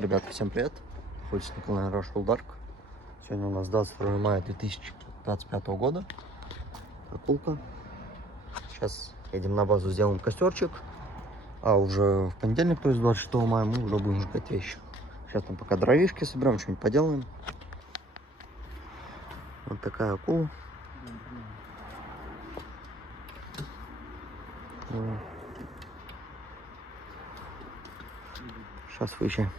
Ребята, всем привет! Находитесь на канале Rush Dark. Сегодня у нас 22 мая 2025 года. Прогулка. Сейчас едем на базу, сделаем костерчик. А уже в понедельник, то есть 26 мая, мы уже будем жгать вещи. Сейчас там пока дровишки соберем, что-нибудь поделаем. Вот такая акула. Сейчас выезжаем.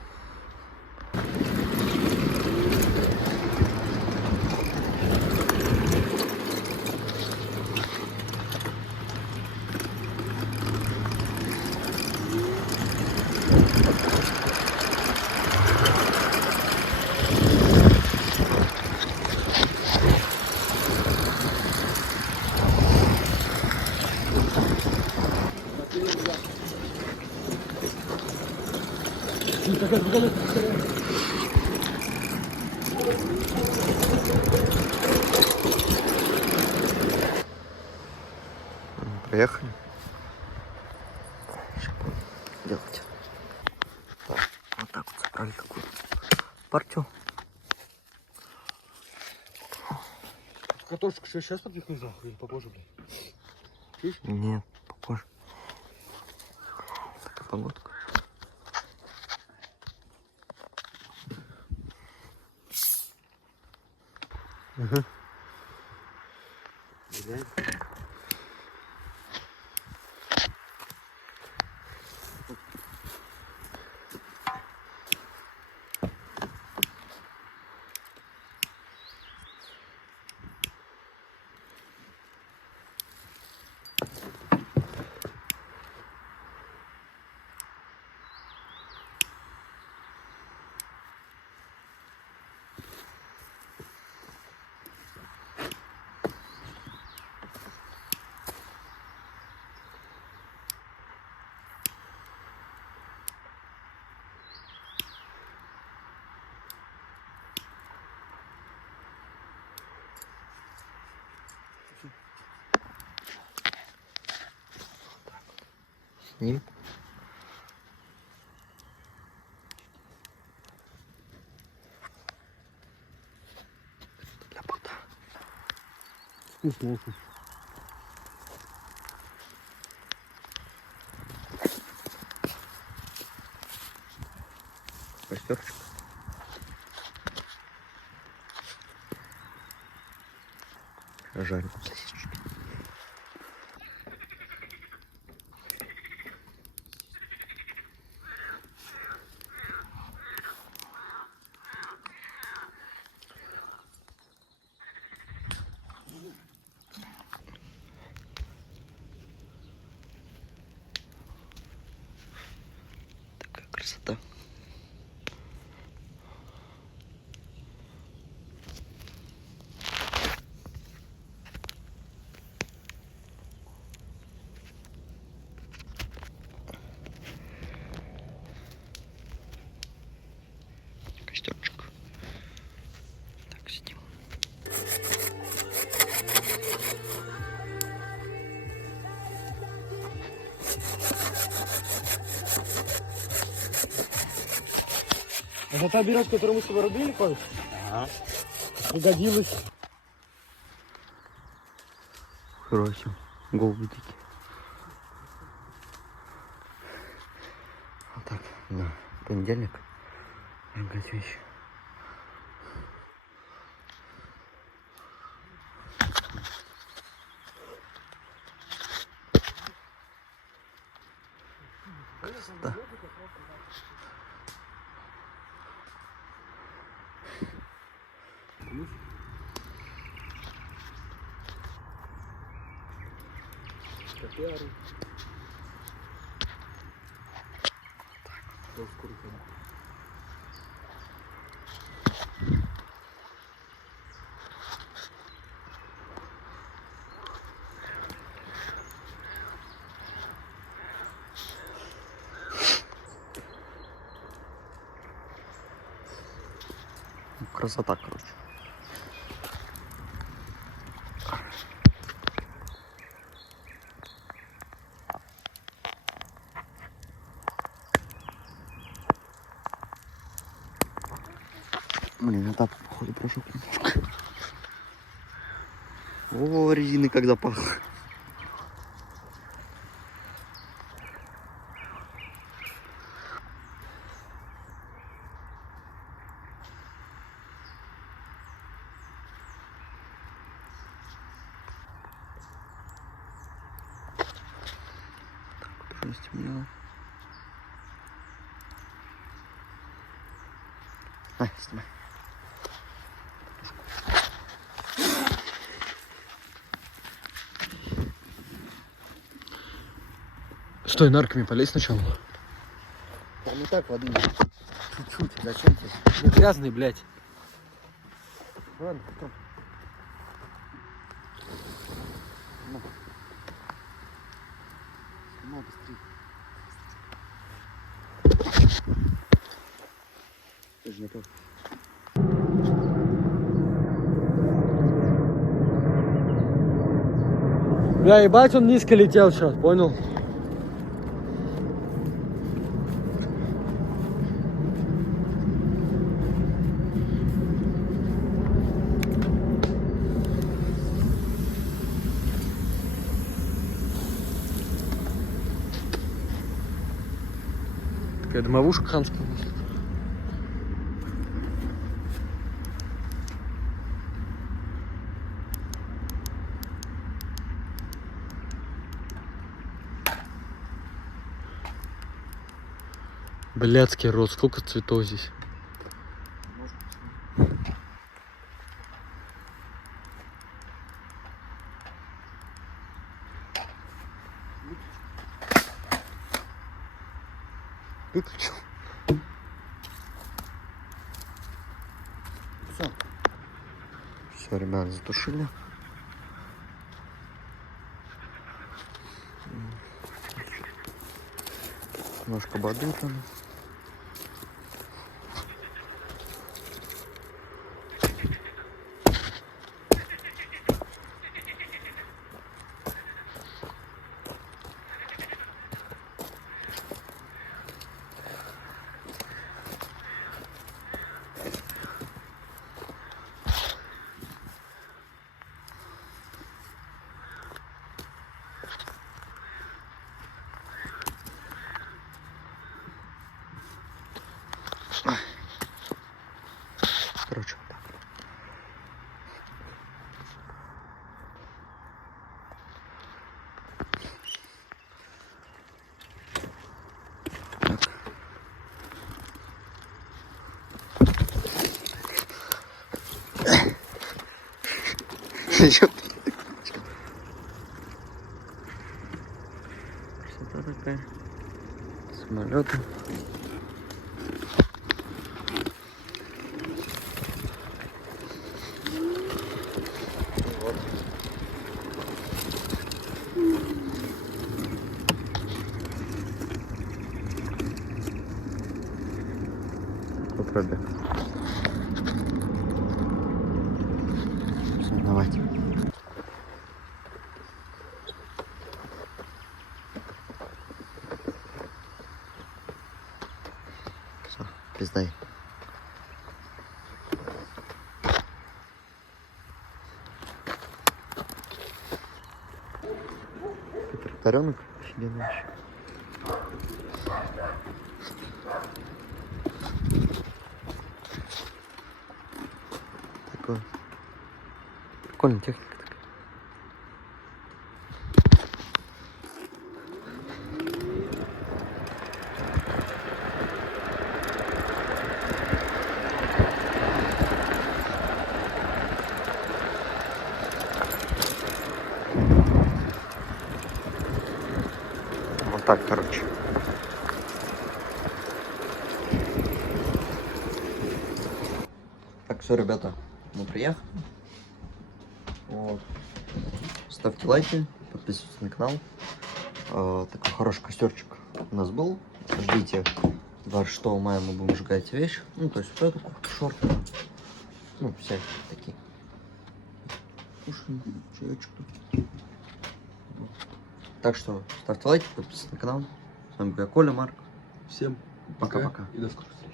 Приехали. Сейчас будем делать. Так, вот так вот собрали такую партию. Картошку что, сейчас подвихнуть за? Или попозже, блин? Чуешь? Нет, попозже. Такая погодка. Угу. Гуляем. С ним. Ляпота. Вкусно очень. Костерчик. Жарим сосисочки. Такая красота. Костерчик. Так, сидим. Это та берет, которую мы с тобой рубили, Коль? Ага. Пригодилась. Короче, голубики. Вот так, на понедельник. Жгать вещи. Красота. Котяру. Так. Красота, короче. Блин, этап, походу, прошел немножко. О, резины как запах. Так, уже стемнело. Снимай. Стой, нарками полезь сначала. Там и так воды чуть-чуть. Зачем ты? Я грязный, блядь. Ладно, потом. Ну, быстрее. Ты же не тот. Бля, ебать, он низко летел сейчас, понял? Такая домовушка ханская. Блядский рот, сколько цветов здесь. Выключил. Все. Все, ребят, затушили. Немножко воды там. Короче, вот так. Красота такая. Самолеты. Пробег. Все, давайте. Все, пиздай. Тракторенок офигенный. Такой. Прикольная техника такая. Вот так, короче. Так, все, ребята, мы приехали. Вот. Ставьте лайки, подписывайтесь на канал. Такой хороший костерчик у нас был. Ждите, 26 мая мы будем сжигать эти вещи. Ну, то есть вот эту куртку, шорты. Ну, всякие такие. Кушаем, чаечек тут. Вот. Так что ставьте лайки, подписывайтесь на канал. С вами был Коля, Марк. Всем Пока-пока. и до скорости.